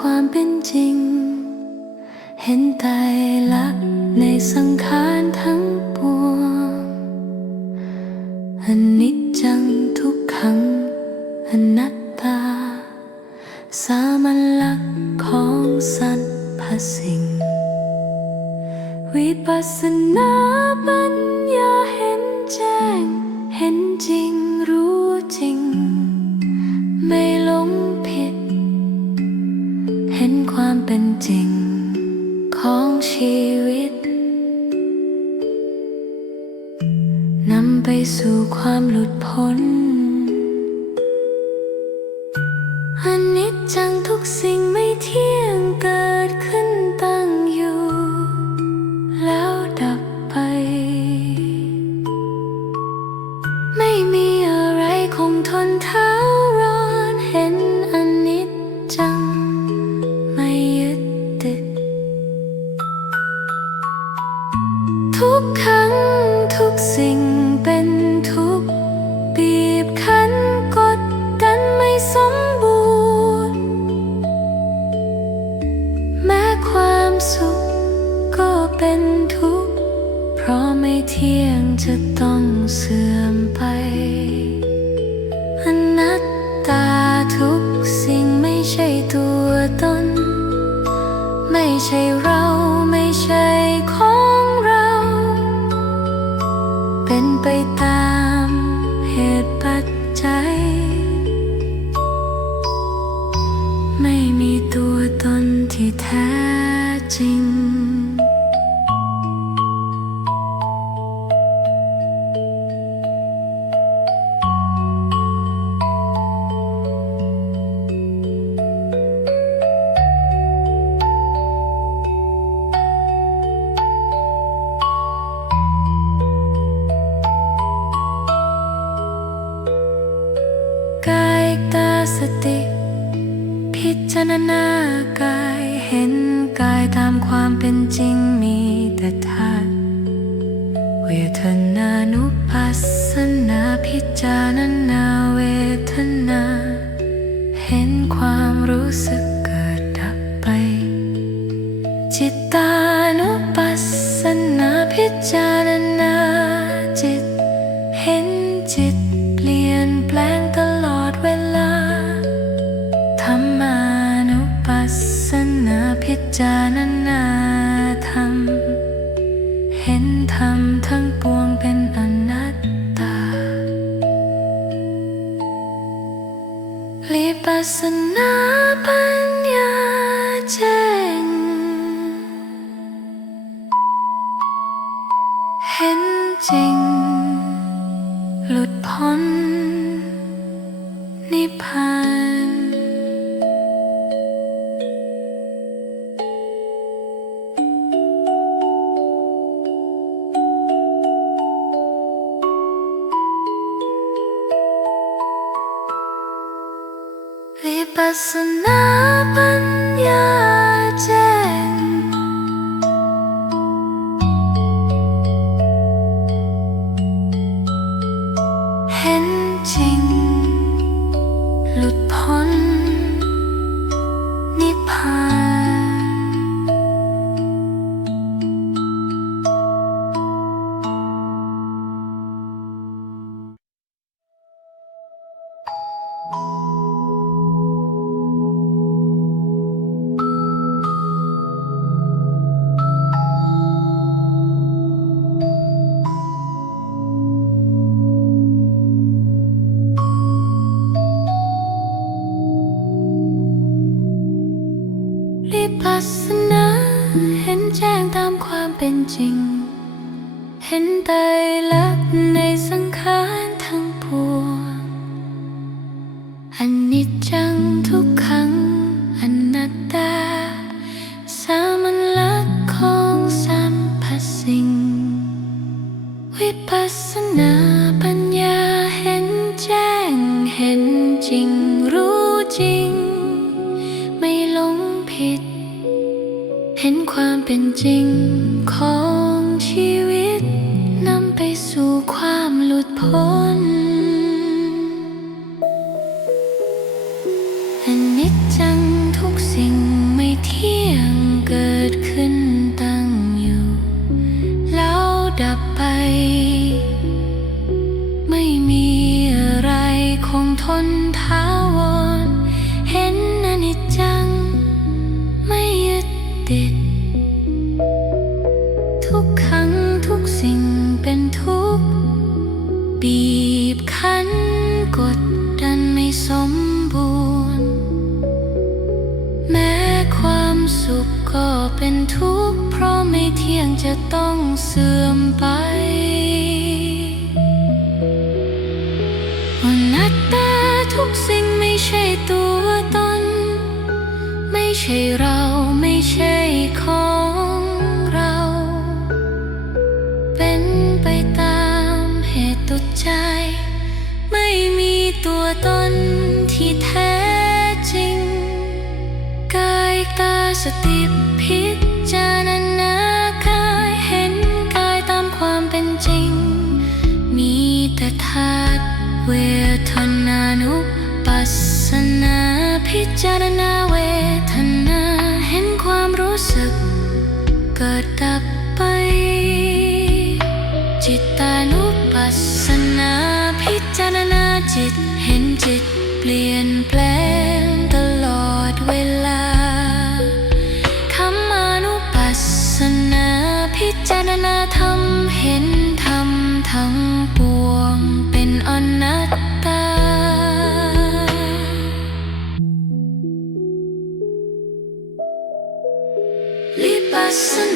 ความเป็นจริง เห็นไตลักในสังขารทั้งปวงอนิจจังทุกขังอนัตตา สามัญลักษณ์ของสรรพสิ่ง วิปัสสนาปัญญาเห็นแจ้ง เห็นจริง ของชีวิต นำไปสู่ความหลุดพ้น ทุกสิ่งเป็นทุกข์บีบคั้นกดดันไม่สมบูรณ์ แม้ความสุขก็เป็นทุกข์เพราะไม่เที่ยงจะต้องเสื่อม จ พิจารณากายเห็นกายตามความเป็นจริงมีแต่ธาตุเวทนานุปัสสนาพิจารณาเวทนา เห็นความรู้สึกเกิดดับไป จิตตานุปัสสนาพิจาร จารณาธรรม เห็นธรรมทั้งปวงเป็นอนัตตาวิปัสสนาปัญญาแจ้งเห็นจริง หลุดพ้น วิปั เป็นจริง เห็นไตรลักในสังขารทั้งปวงอันนิจจังทุกขังอนัตตา สามัญลักของสรรพสิ่ง วิปัสสนาปัญญาเห็นแจ้งเห็นจริงรู้จริง ไม่หลงผิด เป็นจริงขอ บีบคั้นกดดันไม่สมบูรณ์ แม้ความสุขก็เป็นทุกข์เพราะไม่เที่ยงจะต้องเสื่อมไปอนัตตาทุกสิ่งไม่ใช่ตัวตน ไม่ใช่เราไม่ใช่ของเรา เป็นไปตาม ตุตุใจ ไม่มีตัวตนที่แท้จริง กายตาสติพิจารณากายเห็นกายตามความเป็นจริง มีแต่ธาตุเวทนานุปัสสนาพิจารณาเวทนาเห็นความรู้สึก เกิดดับไป จิตานุปัสส พิจารณาจิตเห็นจิตเปลี่ยนแปลงตลอดเวลาคำอนุปัสสนา พิจารณาธรรมเห็นธรรมทั้งปวงเป็นอนัตตาลิปัสส